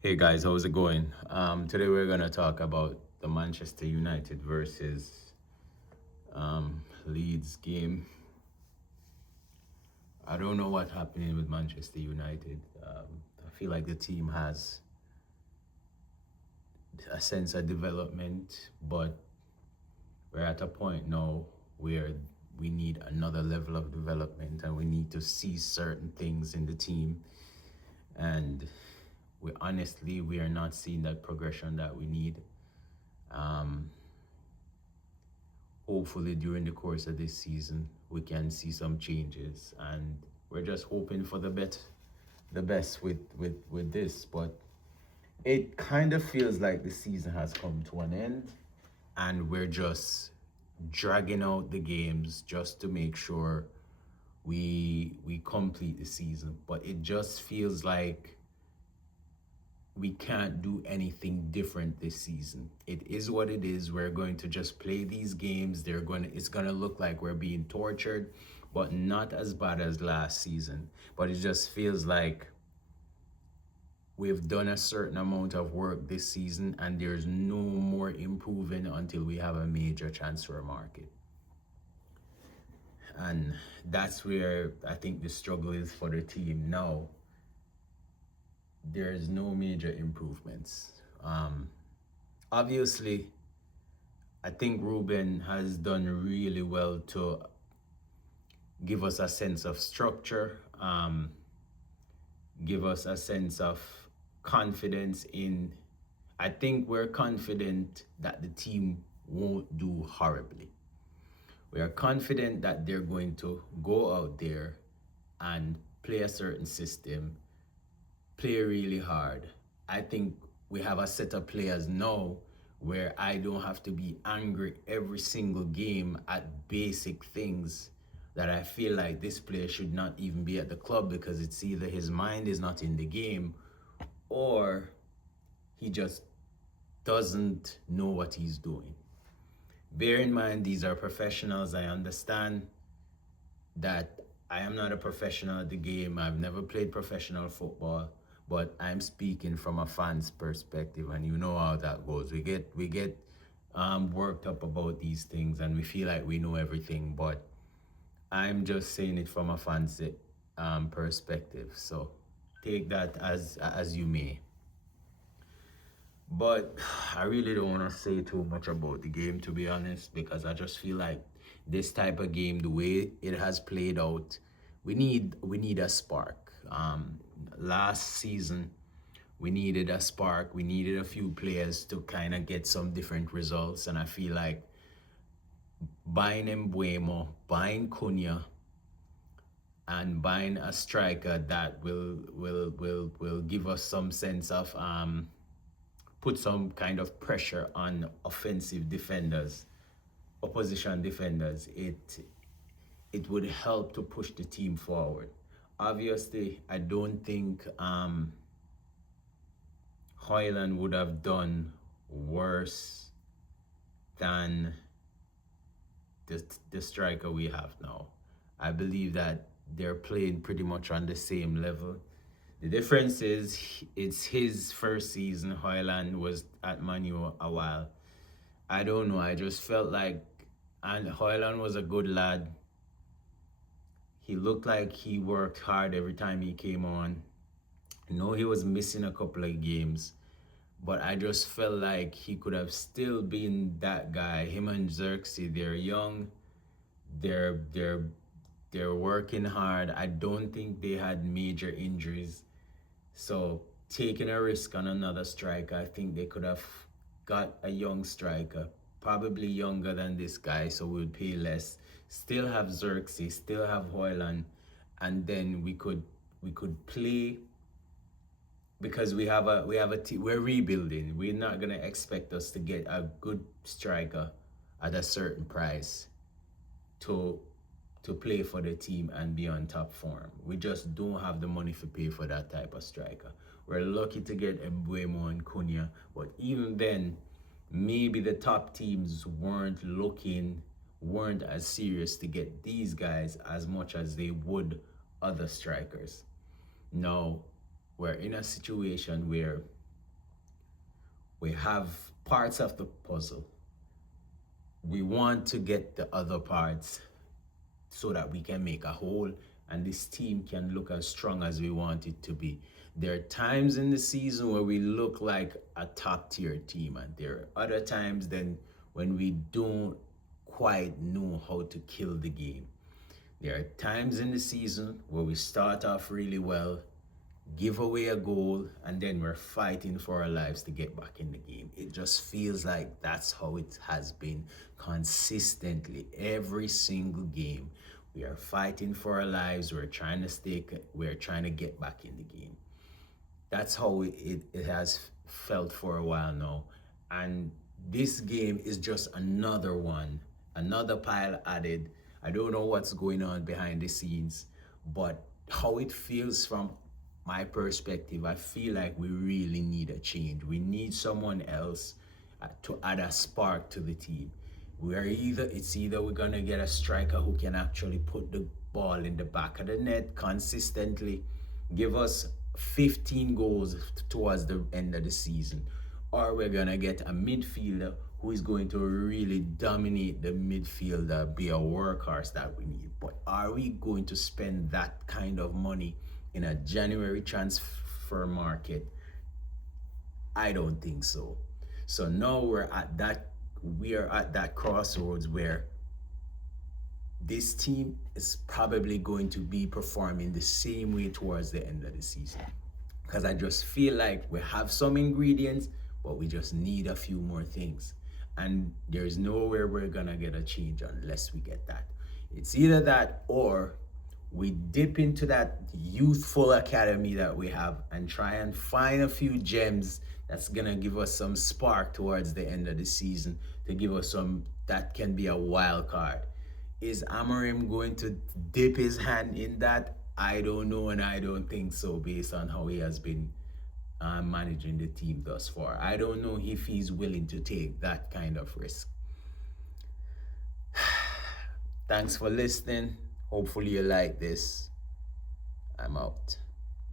Hey guys, how's it going? Today we're gonna talk about the Manchester United versus Leeds game. I don't know what's happening with Manchester United. I feel like the team has a sense of development, but we're at a point now where we need another level of development, and we need to see certain things in the team. And we are not seeing that progression that we need. Um, Hopefully during the course of this season we can see some changes, and we're just hoping for the best with this. But it kind of feels like the season has come to an end, and we're just dragging out the games just to make sure we complete the season. But it just feels like we can't do anything different this season. It is what it is. We're going to just play these games. It's gonna look like we're being tortured, but not as bad as last season. But it just feels like we've done a certain amount of work this season, and there's no more improving until we have a major transfer market. And that's where I think the struggle is for the team now. There's no major improvements. Obviously, I think Ruben has done really well to give us a sense of structure, give us a sense of confidence in. I think we're confident that the team won't do horribly. We are confident that they're going to go out there and play a certain system, play really hard. I think we have a set of players now where I don't have to be angry every single game at basic things that I feel like this player should not even be at the club, because it's either his mind is not in the game or he just doesn't know what he's doing. Bear in mind, these are professionals. I understand that I am not a professional at the game. I've never played professional football, but I'm speaking from a fan's perspective, and you know how that goes. We get worked up about these things, and we feel like we know everything. But I'm just saying it from a fan's perspective. So take that as you may. But I really don't want to say too much about the game, to be honest, because I just feel like this type of game, the way it has played out, we need a spark. Last season, we needed a spark. We needed a few players to kind of get some different results, and I feel like buying Embuemo, buying Cunha, and buying a striker that will give us some sense of put some kind of pressure on offensive defenders, opposition defenders. It would help to push the team forward. Obviously, I don't think Hoyland would have done worse than the striker we have now. I believe that they're playing pretty much on the same level. The difference is it's his first season. Hoyland was at Manu a while. I don't know. I just felt like, and Hoyland was a good lad. He looked like he worked hard every time he came on. I know he was missing a couple of games, but I just felt like he could have still been that guy. Him and Zirkzee, they're young. They're working hard. I don't think they had major injuries. So taking a risk on another striker, I think they could have got a young striker, probably younger than this guy, so we would pay less. Still have Zirkzee, still have Hoyland, and then we could play, because we have a team. We're rebuilding. We're not gonna expect us to get a good striker at a certain price to play for the team and be on top form. We just don't have the money to pay for that type of striker. We're lucky to get Embuemo and Cunha, but even then, maybe the top teams weren't as serious to get these guys as much as they would other strikers. Now, we're in a situation where We have parts of the puzzle. We want to get the other parts so that we can make a whole and this team can look as strong as we want it to be. There are times in the season where we look like a top tier team, and there are other times then when we don't quite know how to kill the game. There are times in the season where we start off really well, give away a goal, and then we're fighting for our lives to get back in the game. It just feels like that's how it has been consistently every single game. We are fighting for our lives. We're trying to get back in the game. That's how it has felt for a while now. And this game is just another one, another pile added. I don't know what's going on behind the scenes, but how it feels from my perspective, I feel like we really need a change. We need someone else to add a spark to the team. It's either we're gonna get a striker who can actually put the ball in the back of the net consistently, give us 15 goals towards the end of the season, or we're gonna get a midfielder who is going to really dominate the midfielder, be a workhorse that we need. But are we going to spend that kind of money in a January transfer market? I don't think so. So now we are at that crossroads where this team is probably going to be performing the same way towards the end of the season. Because I just feel like we have some ingredients, but we just need a few more things. And there's nowhere we're gonna get a change unless we get that. It's either that or we dip into that youthful academy that we have and try and find a few gems that's gonna give us some spark towards the end of the season, to give us some that can be a wild card. Is Amorim going to dip his hand in that? I don't know, and I don't think so, based on how he has been managing the team thus far. I don't know if he's willing to take that kind of risk. Thanks for listening. Hopefully you like this. I'm out.